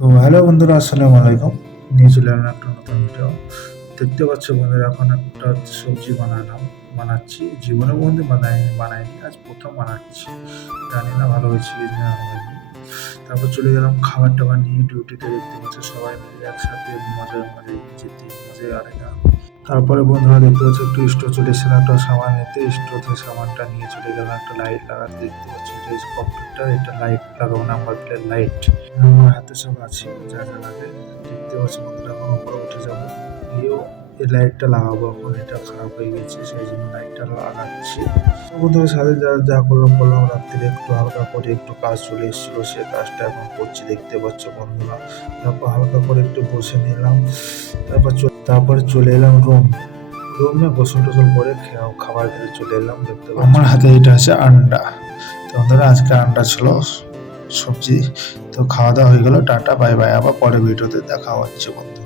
তো হ্যালো বন্ধুরা, আসসালামু আলাইকুম। নিয়ে চলে এলাম একটা নতুন ভিডিও। দেখতে পাচ্ছ বন্ধুরা, এখন একটা সবজি বানাচ্ছি। জীবনে বন্ধু বানাইনি, আজ প্রথম বানাচ্ছি। জানি না ভালো হয়েছে কি না হয়নি। তারপর চলে গেলাম খাবার টাবার নিয়ে ডিউটিতে। দেখতে পাচ্ছ সবাই মিলে একসাথে মজায় মজায় যেতে মজায় আরেকা। তারপরে বন্ধুরা দেখতে পাচ্ছ একটু স্টোর চলে এসেছিলাম একটা সামান নিতে। স্টোর সামানটা নিয়ে চলে গেলাম একটা লাইট লাগাতে। দেখতে পাচ্ছি এটা কম্পিউটার, এটা লাইট লাগাবো, নাম্বার প্লেট লাইট আমার হাতে সব আছে যা যা লাগে। দেখতে পাচ্ছি বন্ধুরা, এখন উপরে উঠে যাবো, গিয়েও এই লাইটটা লাগাবো। এখন এটা খারাপ হয়ে গেছে, সেই জন্য লাইটটা লাগাচ্ছি। তো বন্ধুদের সাথে যা যা করলাম রাত্রে একটু হালকা করে একটু কাজ চলে এসেছিল, সে কাজটা এখন করছি। দেখতে পাচ্ছ বন্ধুরা, তারপর হালকা করে একটু বসে নিলাম। তারপরে চলে এলাম রুমে গোসল টোসল করে খাবার খেতে চলে এলাম। দেখতে আমার হাতে এটা আছে আন্ডা। তো বন্ধুরা আজকে আন্ডা ছিল সবজি। তো খাওয়া দাওয়া হয়ে গেল, টাটা বাই বাই, আবার পরে ভিডিওতে দেখা হচ্ছে বন্ধু।